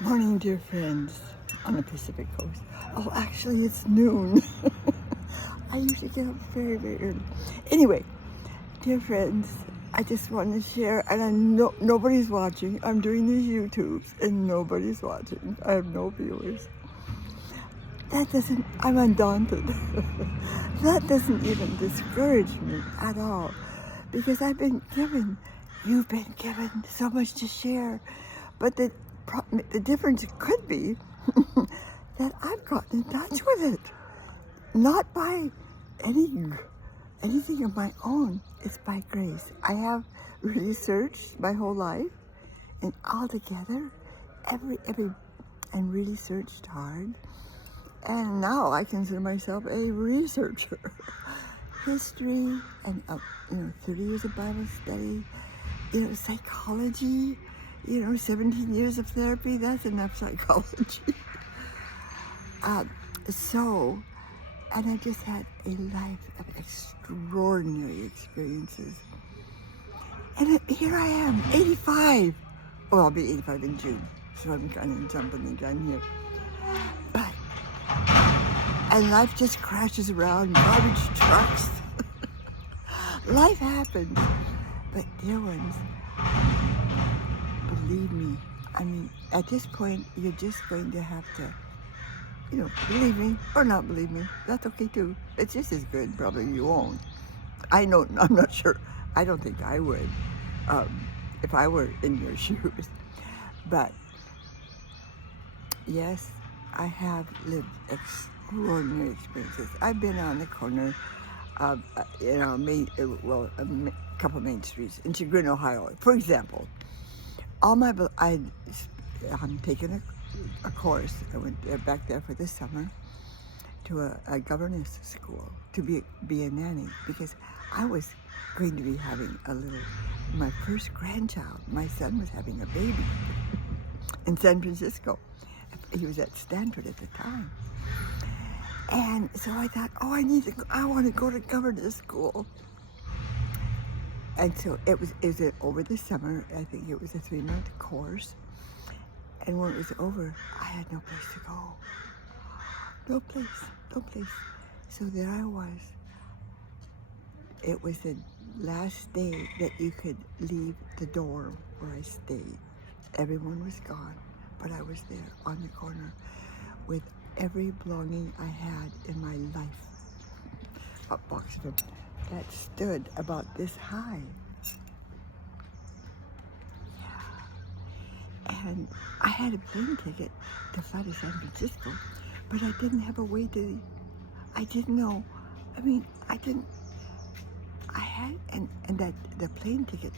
Morning, dear friends, on the Pacific Coast. Oh, actually, it's noon. I usually get up very, very early. Anyway, dear friends, I just want to share, and I know nobody's watching. I'm doing these YouTubes, and nobody's watching. I have no viewers. I'm undaunted. That doesn't even discourage me at all, because you've been given so much to share. But the difference could be that I've gotten in touch with it, not by anything of my own. It's by grace. I have researched my whole life, and altogether, and really searched hard. And now I consider myself a researcher. History and 30 years of Bible study, psychology, 17 years of therapy. That's enough psychology. So, and I just had a life of extraordinary experiences. And here I am, 85. Well, I'll be 85 in June, so I'm kind of jumping the gun here. And life just crashes around, garbage trucks. Life happens. But dear ones, believe me, I mean, at this point, you're just going to have to, believe me or not believe me. That's okay too. It's just as good. Probably you won't. I'm not sure. I don't think I would if I were in your shoes. But yes, I have lived extraordinary experiences. I've been on the corner of, a couple main streets in Chagrin, Ohio. For example, I'm taking a course. I went back there for the summer to a governess school to be a nanny, because I was going to be having my first grandchild. My son was having a baby in San Francisco. He was at Stanford at the time. And so I thought, I want to go to governess school. And so it was over the summer. I think it was a 3-month course. And when it was over, I had no place to go. No place. So there I was. It was the last day that you could leave the dorm where I stayed. Everyone was gone, but I was there on the corner with every belonging I had in my life. A box of them that stood about this high. And I had a plane ticket to fly to San Francisco, but I didn't have a way to, I didn't know, I had, and that the plane ticket,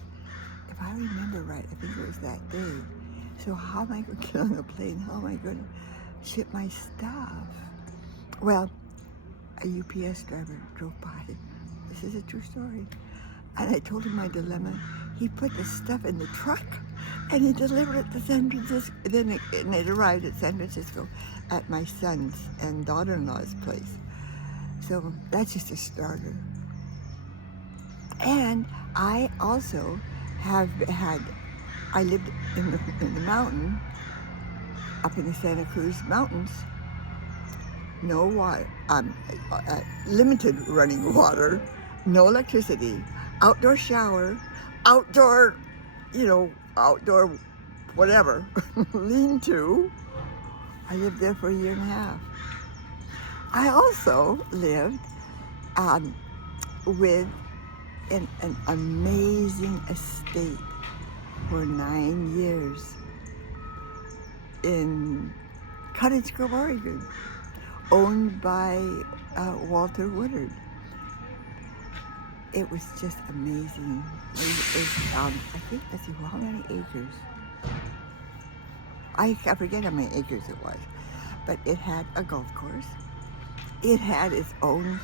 if I remember right, I think it was that day. So how am I going to get on the plane? How am I going to ship my stuff? Well, a UPS driver drove by. This is a true story. And I told him my dilemma. He put the stuff in the truck and he delivered it to San Francisco. Then it arrived at San Francisco at my son's and daughter-in-law's place. So that's just a starter. And I also I lived in the mountain, up in the Santa Cruz Mountains. No water, limited running water, no electricity, outdoor shower, outdoor whatever, lean-to. I lived there for a year and a half. I also lived with an amazing estate for 9 years in Cottage Grove, Oregon, owned by Walter Woodard. It was just amazing. I think, let's see, how many acres? I forget how many acres it was, but it had a golf course. It had its own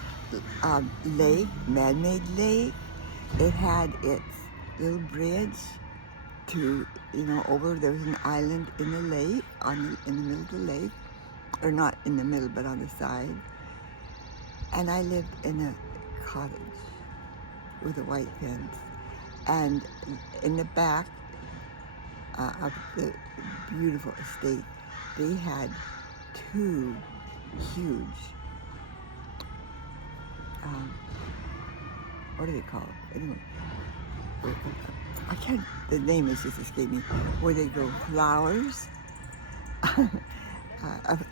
lake, man-made lake. It had its little bridge to, there was an island in the lake, in the middle of the lake, or not in the middle, but on the side. And I lived in a cottage with a white fence. And in the back, of the beautiful estate, they had two huge, what do they call it? Anyway, I can't, the name is just escaped me, where they grow flowers,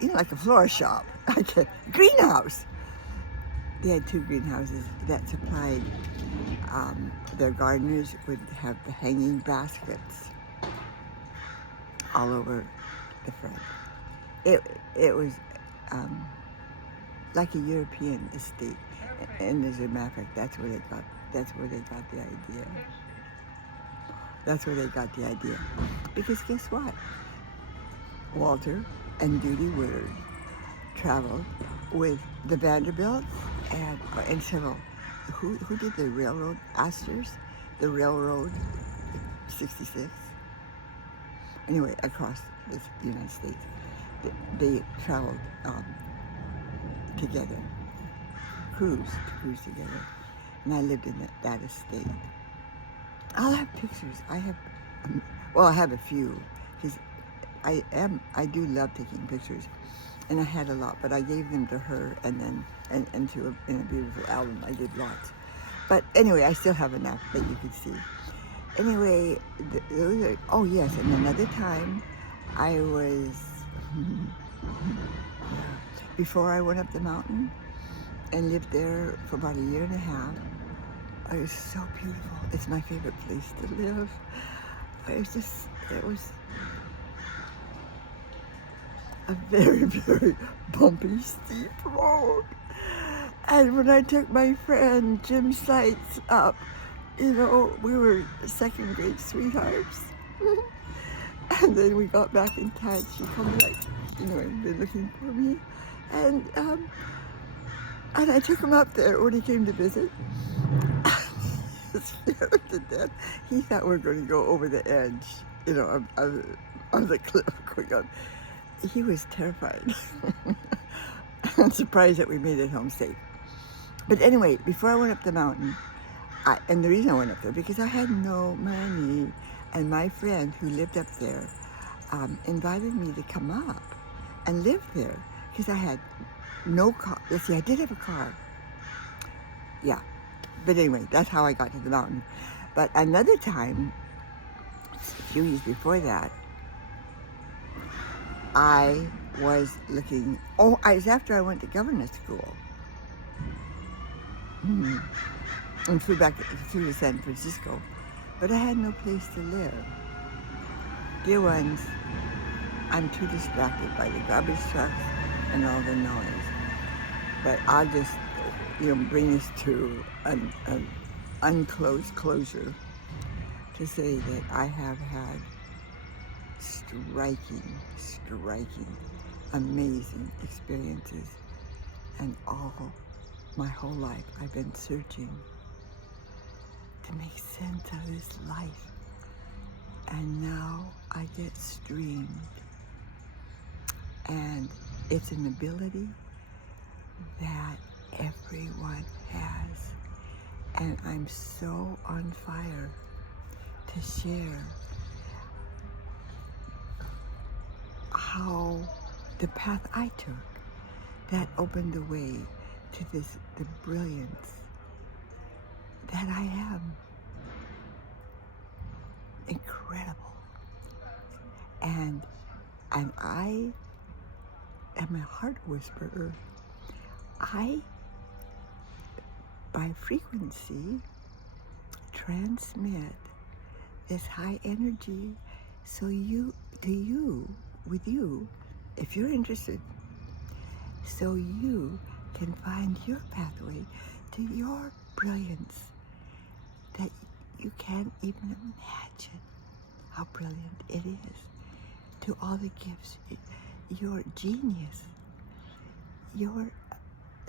like a florist shop, like a greenhouse. They had two greenhouses that supplied, their gardeners would have the hanging baskets all over the front. It was like a European estate, and as a matter of fact, that's where they got the idea. That's where they got the idea. Because guess what? Walter and Judy Woodard traveled with the Vanderbilts and several. Who did the railroad? Astors, the railroad, 66. Anyway, across the United States, they traveled together, cruise together, and I lived in that estate. I'll have pictures. I have a few, because I do love taking pictures, and I had a lot, but I gave them to her, and then in a beautiful album. I did lots, but anyway, I still have enough that you can see. Anyway, oh yes, and another time, I was before I went up the mountain and lived there for about a year and a half. It was so beautiful. It's my favorite place to live. It was a very, very bumpy, steep road. And when I took my friend Jim Seitz up, we were second grade sweethearts. And then we got back in touch. She called me had been looking for me. And I took him up there when he came to visit. He was scared to death. He thought we were going to go over the edge, of the cliff going up. He was terrified. I'm surprised that we made it home safe. But anyway, before I went up the mountain, and the reason I went up there, because I had no money, and my friend who lived up there invited me to come up and live there, because I had no car. Let's see, I did have a car. Yeah. But anyway, that's how I got to the mountain. But another time, a few years before that, I was looking, I was after I went to government school. And flew back to San Francisco. But I had no place to live. Dear ones, I'm too distracted by the garbage trucks and all the noise. But I'll just, bring this to an unclosed closure to say that I have had striking, amazing experiences, and my whole life I've been searching to make sense of this life, and now I get streamed, and it's an ability that everyone has, and I'm so on fire to share how the path I took that opened the way to the brilliance that I am. Incredible. And I am a heart whisperer. I, by frequency, transmit this high energy with you, if you're interested, so you can find your pathway to your brilliance that you can't even imagine how brilliant it is, to all the gifts, your genius, your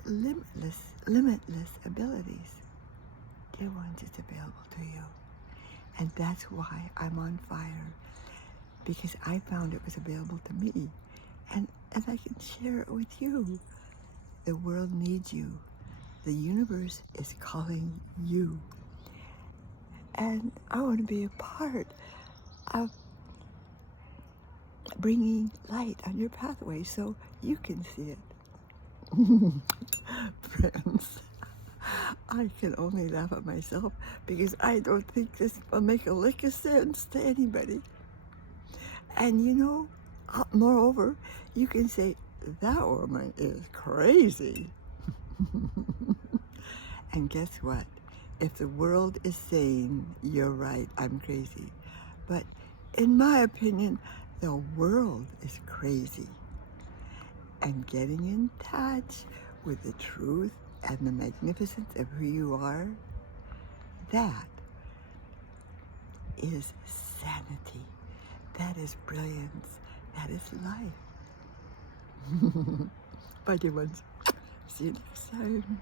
limitless abilities. Dear ones, it's available to you. And that's why I'm on fire, because I found it was available to me, and I can share it with you. The world needs you. The universe is calling you. And I want to be a part of bringing light on your pathway so you can see it. Friends, I can only laugh at myself because I don't think this will make a lick of sense to anybody. And you know, moreover, you can say, that woman is crazy. And guess what? If the world is saying, you're right, I'm crazy. But in my opinion, the world is crazy. And getting in touch with the truth and the magnificence of who you are, that is sanity. That is brilliance. That is life. Bye, dear ones. See you next time.